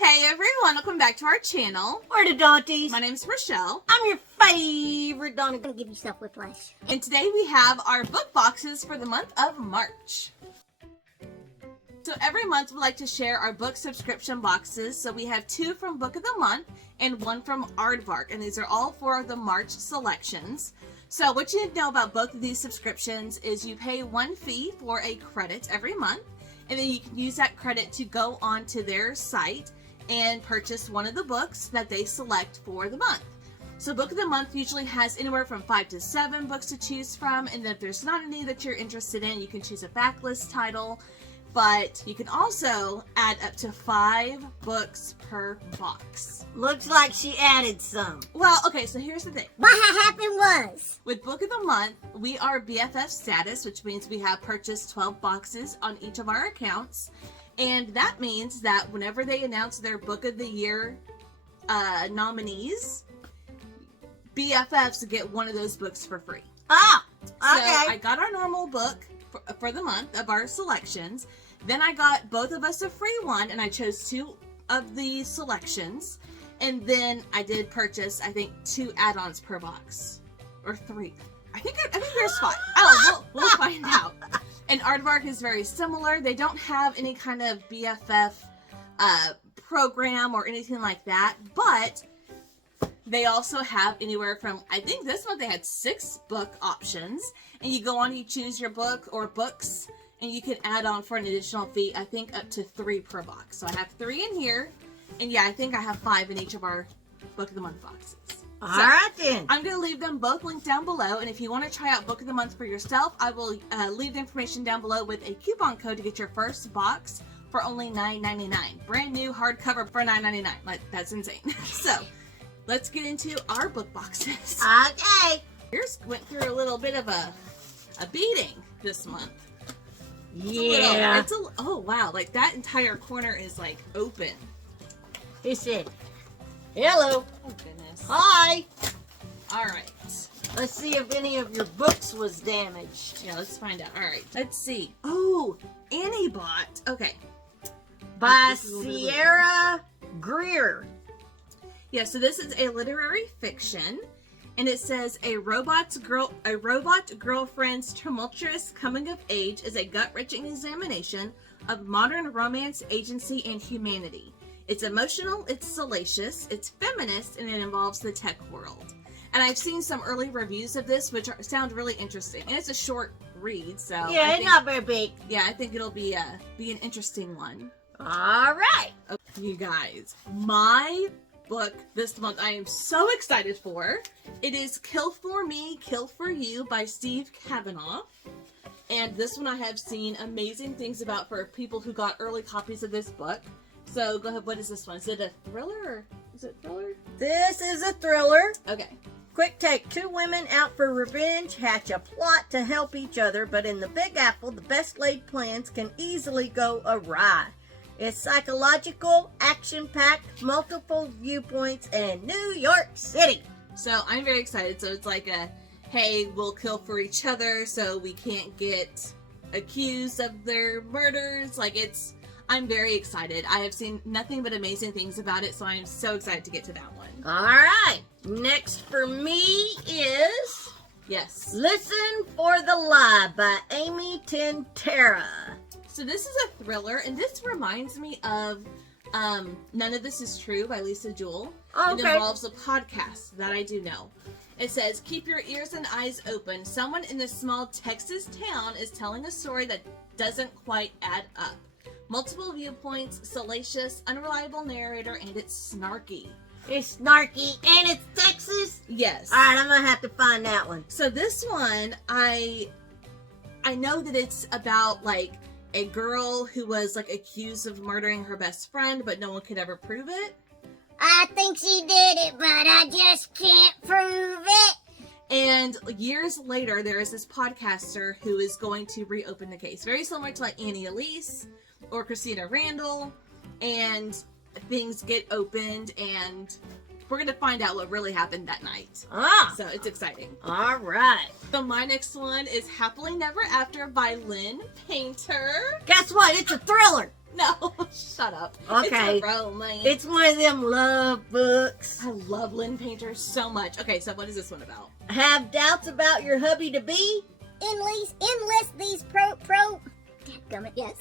Hey everyone, welcome back to our channel. We're the Dawnties. My name's Rochelle. I'm your favorite Dawntie. Don't give yourself whiplash. And today we have our book boxes for the month of March. So every month we like to share our book subscription boxes. So we have 2 from Book of the Month and 1 from Aardvark. And these are all for the March selections. So what you need to know about both of these subscriptions is you pay 1 fee for a credit every month. And then you can use that credit to go onto their site and purchase one of the books that they select for the month. So Book of the Month usually has anywhere from 5 to 7 books to choose from, and then if there's not any that you're interested in, you can choose a backlist title, but you can also add up to 5 books per box. Looks like she added some. Well, okay, so here's the thing. What happened was, With Book of the Month, we are BFF status, which means we have purchased 12 boxes on each of our accounts. And that means that whenever they announce their Book of the Year nominees, BFFs get one of those books for free. Oh, okay. So I got our normal book for the month of our selections. Then I got both of us a free one, and I chose 2 of the selections. And then I did purchase, I think, 2 add-ons per box. Or 3. I think there's 5. Oh, we'll find out. And Aardvark is very similar. They don't have any kind of BFF program or anything like that, but they also have anywhere from, I think this month they had 6 book options, and you go on, you choose your book or books, and you can add on for an additional fee, I think up to 3 per box. So I have 3 in here, and yeah, I think I have 5 in each of our Book of the Month boxes. All right then. I'm going to leave them both linked down below, and if you want to try out Book of the Month for yourself, I will leave the information down below with a coupon code to get your first box for only $9.99. Brand new hardcover for $9.99. Like, that's insane. So, let's get into our book boxes. Okay. Yours went through a little bit of a beating this month. Yeah. Oh wow, like that entire corner is like open. He said, hello. Oh goodness. Hi. All right. Let's see if any of your books was damaged. Yeah, let's find out. All right. Let's see. Oh, Annie bought. Okay. By Sierra Greer. Yeah, so this is a literary fiction, and it says a robot girlfriend's tumultuous coming of age is a gut-wrenching examination of modern romance, agency, and humanity. It's emotional, it's salacious, it's feminist, and it involves the tech world. And I've seen some early reviews of this, which sound really interesting. And it's a short read, so Yeah, it's not very big. Yeah, I think it'll be an interesting one. All right. Okay, you guys, my book this month I am so excited for. It is Kill for Me, Kill for You by Steve Kavanaugh. And this one I have seen amazing things about for people who got early copies of this book. So go ahead, what is this one? Is it a thriller? Or is it thriller? This is a thriller. Okay. Quick take. 2 women out for revenge hatch a plot to help each other, but in the Big Apple, the best laid plans can easily go awry. It's psychological, action-packed, multiple viewpoints, and New York City. So I'm very excited. So it's like a, hey, we'll kill for each other so we can't get accused of their murders. Like I'm very excited. I have seen nothing but amazing things about it, so I am so excited to get to that one. All right. Next for me is Yes. Listen for the Lie by Amy Tintera. So this is a thriller, and this reminds me of None of This Is True by Lisa Jewell. Oh, It okay. involves a podcast that I do know. It says, keep your ears and eyes open. Someone in this small Texas town is telling a story that doesn't quite add up. Multiple viewpoints, salacious, unreliable narrator, and it's snarky. It's snarky and it's Texas. Yes. All right, I'm gonna have to find that one. So this one, I know that it's about like a girl who was like accused of murdering her best friend, but no one could ever prove it. I think she did it, but I just can't prove it. And years later, there is this podcaster who is going to reopen the case. Very similar to like Annie Elise or Christina Randall. And things get opened, and we're going to find out what really happened that night. Ah. So it's exciting. All right. So my next one is Happily Never After by Lynn Painter. Guess what? It's a thriller. No, shut up. Okay. It's a romance. It's one of them love books. I love Lynn Painter so much. Okay, so what is this one about? Have doubts about your hubby-to-be? Enlist these dadgummit, yes.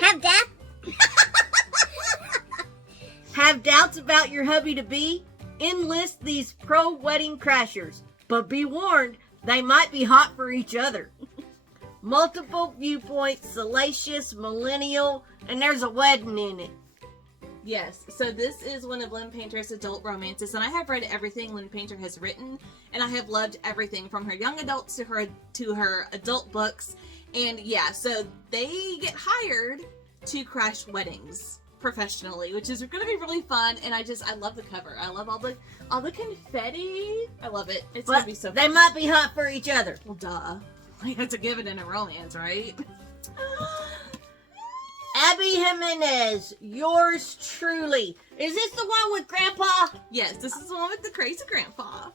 Have doubt. Have doubts about your hubby-to-be? Enlist these pro-wedding crashers. But be warned, they might be hot for each other. Multiple viewpoints, salacious, millennial, and there's a wedding in it. Yes, so this is one of Lynn Painter's adult romances, and I have read everything Lynn Painter has written, and I have loved everything from her young adults to her adult books. And yeah, so they get hired to crash weddings professionally, which is going to be really fun. And I love the cover. I love all the confetti. I love it. It's going to be so fun. They might be hot for each other. Well, duh. I have to give it in a romance, right? Abby Jimenez, yours truly. Is this the one with Grandpa? Yes, this is the one with the crazy grandpa.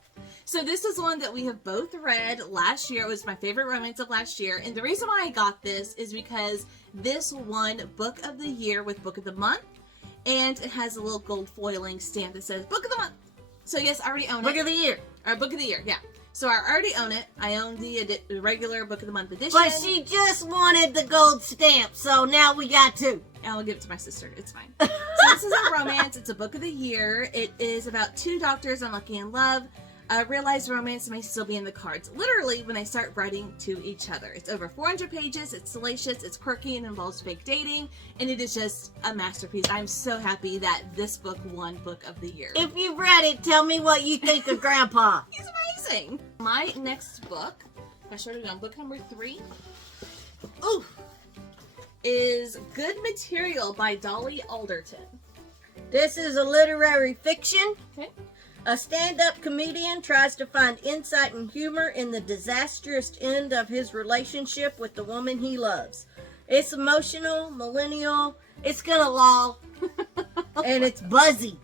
So this is one that we have both read last year. It was my favorite romance of last year. And the reason why I got this is because this won Book of the Year with Book of the Month. And it has a little gold foiling stamp that says Book of the Month. So yes, I already own it. Book of the Year. Or Book of the Year, yeah. So I already own it. I own the regular Book of the Month edition. But she just wanted the gold stamp, so now we got two. I'll give it to my sister. It's fine. So this is a romance. It's a Book of the Year. It is about two doctors unlucky in love. Realize romance may still be in the cards, literally, when they start writing to each other. It's over 400 pages. It's salacious. It's quirky and involves fake dating. And it is just a masterpiece. I'm so happy that this book won Book of the Year. If you've read it, tell me what you think of Grandpa. He's amazing. My next book, I started on book number 3. Ooh, is Good Material by Dolly Alderton. This is a literary fiction. Okay. A stand-up comedian tries to find insight and humor in the disastrous end of his relationship with the woman he loves. It's emotional, millennial, it's gonna lull, and it's buzzy.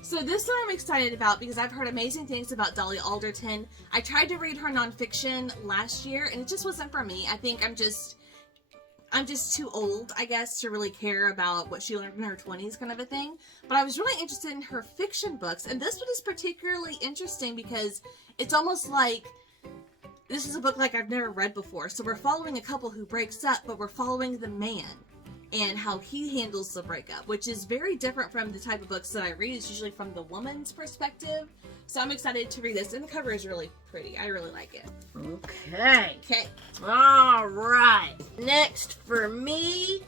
So this one I'm excited about because I've heard amazing things about Dolly Alderton. I tried to read her nonfiction last year, and it just wasn't for me. I think I'm just too old, I guess, to really care about what she learned in her 20s kind of a thing. But I was really interested in her fiction books. And this one is particularly interesting because it's almost like this is a book like I've never read before. So we're following a couple who breaks up, but we're following the man and how he handles the breakup, which is very different from the type of books that I read. It's usually from the woman's perspective. So I'm excited to read this. And the cover is really pretty. I really like it. Okay. Okay. All right. Next for me,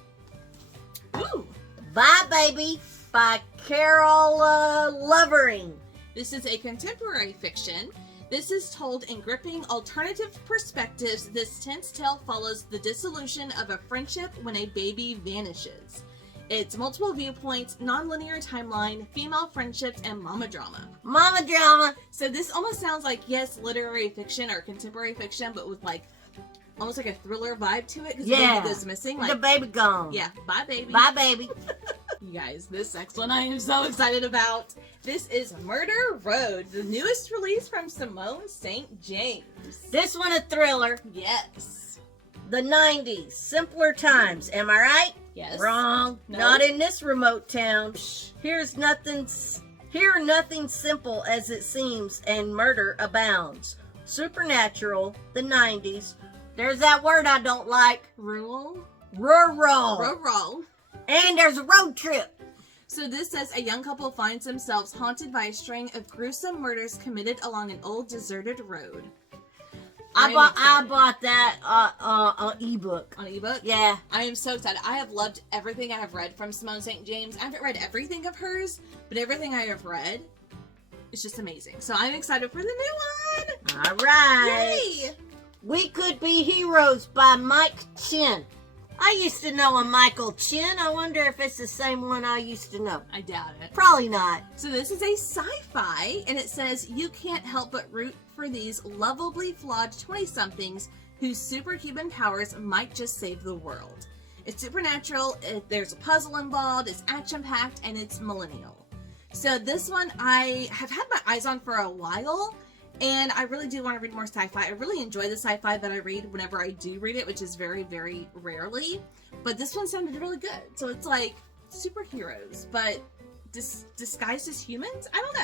Ooh. Bye Baby by Carol Lovering. This is a contemporary fiction. This is told in gripping alternative perspectives. This tense tale follows the dissolution of a friendship when a baby vanishes. It's multiple viewpoints, non-linear timeline, female friendships, and mama drama. Mama drama. So this almost sounds like, yes, literary fiction or contemporary fiction, but with like almost like a thriller vibe to it because the baby goes missing. Like, the baby gone. Yeah, bye baby. Bye baby. You guys, this next one I am so excited about. This is Murder Road, the newest release from Simone St. James. This one a thriller. Yes. The 90s, simpler times. Am I right? Yes. Wrong. No. Not in this remote town. Here nothing simple as it seems, and murder abounds. Supernatural, the 90s. There's that word I don't like. Rural. Rural. And there's a road trip. So this says a young couple finds themselves haunted by a string of gruesome murders committed along an old deserted road. I bought that ebook. On ebook? Yeah. I am so excited. I have loved everything I have read from Simone St. James. I haven't read everything of hers, but everything I have read is just amazing. So I'm excited for the new one. All right. Yay! We Could Be Heroes by Mike Chin. I used to know a Michael Chin. I wonder if it's the same one I used to know. I doubt it. Probably not. So this is a sci-fi, and it says, you can't help but root for these lovably flawed 20-somethings whose superhuman powers might just save the world. It's supernatural, there's a puzzle involved, it's action-packed, and it's millennial. So this one I have had my eyes on for a while, And I really do want to read more sci-fi. I really enjoy the sci-fi that I read whenever I do read it, which is very, very rarely. But this one sounded really good. So it's like superheroes, but disguised as humans? I don't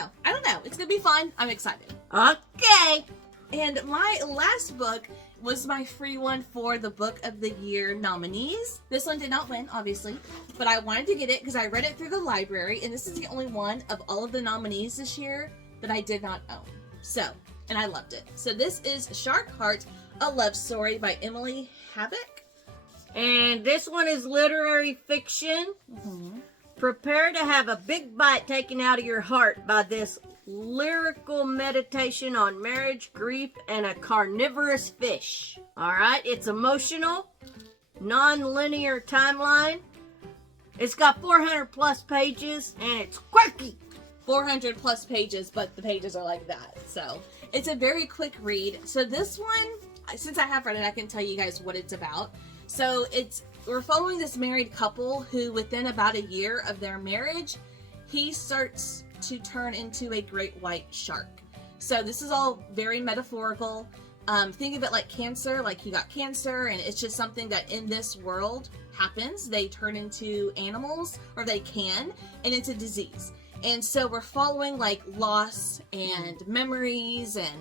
know. It's going to be fun. I'm excited. Okay. And my last book was my free one for the Book of the Year nominees. This one did not win, obviously, but I wanted to get it because I read it through the library, and this is the only one of all of the nominees this year that I did not own. So, and I loved it. So this is Shark Heart, A Love Story by Emily Havoc. And this one is literary fiction. Prepare to have a big bite taken out of your heart by this lyrical meditation on marriage, grief, and a carnivorous fish. All right, it's emotional, non-linear timeline. It's got 400 plus pages, and it's quirky. 400 plus pages, but the pages are like that. So it's a very quick read. So this one, since I have read it, I can tell you guys what it's about. So we're following this married couple who, within about a year of their marriage, he starts to turn into a great white shark. So this is all very metaphorical. Think of it like cancer, like he got cancer, and it's just something that in this world happens. They turn into animals, or they can, and it's a disease. And so we're following like loss and memories and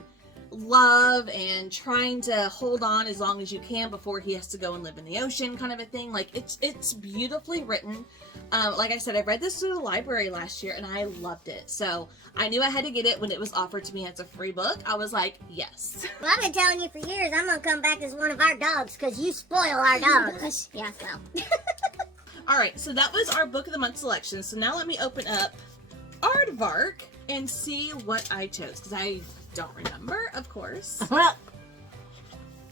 love and trying to hold on as long as you can before he has to go and live in the ocean, kind of a thing. Like it's beautifully written. Like I said, I read this through the library last year and I loved it. So I knew I had to get it when it was offered to me as a free book. I was like, yes. Well, I've been telling you for years I'm gonna come back as one of our dogs because you spoil our dogs. Yeah, well. All right, so that was our book of the month selection. So now let me open up Aardvark and see what I chose, because I don't remember, of course.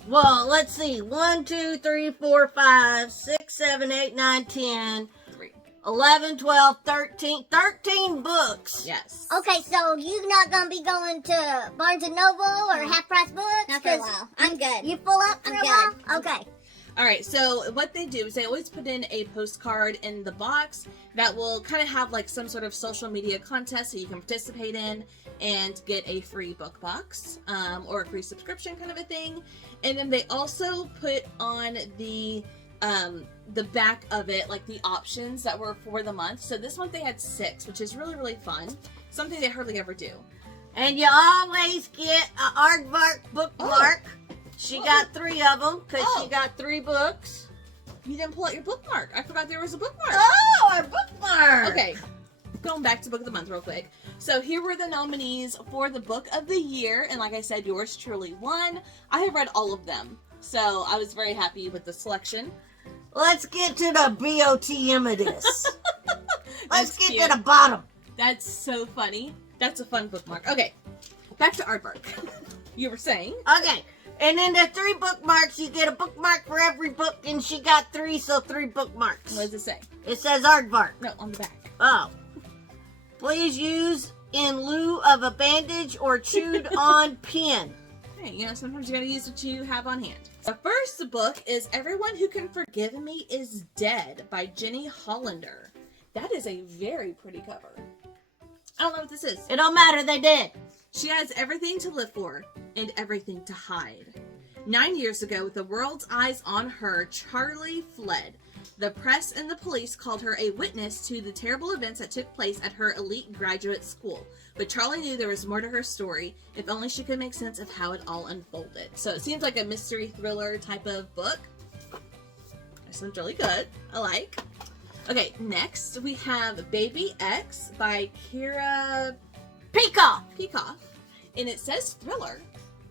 Well, let's see. 1, 2, 3, 4, 5, 6, 7, 8, 9, 10, 11, 12, 13. 13 books. Yes. Okay, so you not gonna be going to Barnes and Noble or Half Price Books? Not for a while. I'm good. You full up for I'm a good. while? Okay. All right, so what they do is they always put in a postcard in the box that will kind of have like some sort of social media contest that you can participate in and get a free book box or a free subscription, kind of a thing. And then they also put on the back of it like the options that were for the month. So this month they had 6, which is really, really fun. Something they hardly ever do. And you always get an Aardvark bookmark. She got 3 of them because she got 3 books. You didn't pull out your bookmark. I forgot there was a bookmark. Oh, our bookmark. Okay, going back to book of the month real quick. So here were the nominees for the book of the year. And like I said, yours truly won. I have read all of them. So I was very happy with the selection. Let's get to the BOTM of this. Let's get cute. to the bottom. That's so funny. That's a fun bookmark. Okay, back to Aardvark. You were saying? Okay. And then the 3 bookmarks, you get a bookmark for every book, and she got 3, so 3 bookmarks. What does it say? It says Aardvark. No, on the back. Oh. Please use in lieu of a bandage or chewed on pen. Hey, you know, sometimes you gotta use what you have on hand. The first book is Everyone Who Can Forgive Me Is Dead by Jenny Hollander. That is a very pretty cover. I don't know what this is. It don't matter, they did. She has everything to live for and everything to hide. 9 years ago, with the world's eyes on her, Charlie fled. The press and the police called her a witness to the terrible events that took place at her elite graduate school. But Charlie knew there was more to her story, if only she could make sense of how it all unfolded. So it seems like a mystery thriller type of book. That sounds really good. I like. Okay, next we have Baby X by Kira Peacock. And it says thriller.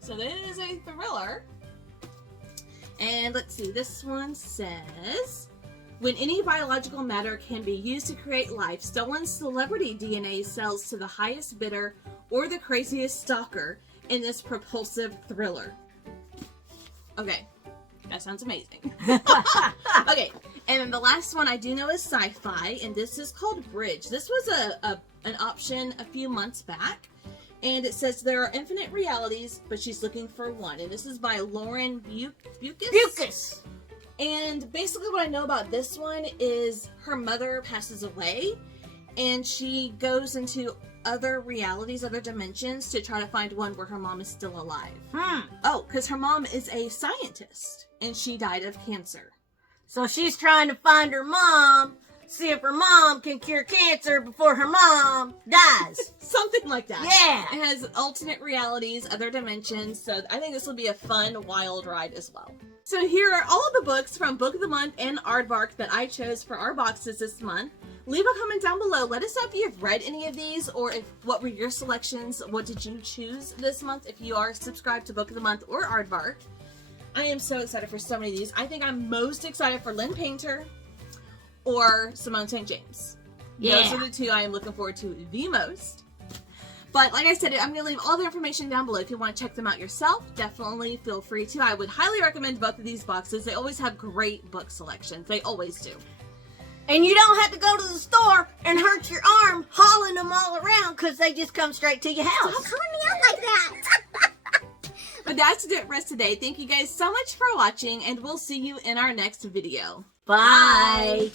So it is a thriller. And let's see, this one says, when any biological matter can be used to create life, stolen celebrity DNA sells to the highest bidder or the craziest stalker in this propulsive thriller. Okay, that sounds amazing. Okay, and then the last one I do know is sci-fi, and this is called Bridge. This was an option a few months back. And it says there are infinite realities, but she's looking for one. And this is by Lauren Bucus. And basically what I know about this one is her mother passes away. And she goes into other realities, other dimensions to try to find one where her mom is still alive. Oh, because her mom is a scientist and she died of cancer. So she's trying to find her mom, see if her mom can cure cancer before her mom dies. Something like that. Yeah. It has alternate realities, other dimensions, so I think this will be a fun, wild ride as well. So here are all of the books from Book of the Month and Aardvark that I chose for our boxes this month. Leave a comment down below. Let us know if you've read any of these or what were your selections. What did you choose this month if you are subscribed to Book of the Month or Aardvark? I am so excited for so many of these. I think I'm most excited for Lynn Painter or Simone St. James. Yeah. Those are the two I am looking forward to the most. But like I said, I'm going to leave all the information down below. If you want to check them out yourself, definitely feel free to. I would highly recommend both of these boxes. They always have great book selections. They always do. And you don't have to go to the store and hurt your arm hauling them all around because they just come straight to your house. Stop calling me out like that. But that's it for us today. Thank you guys so much for watching, and we'll see you in our next video. Bye.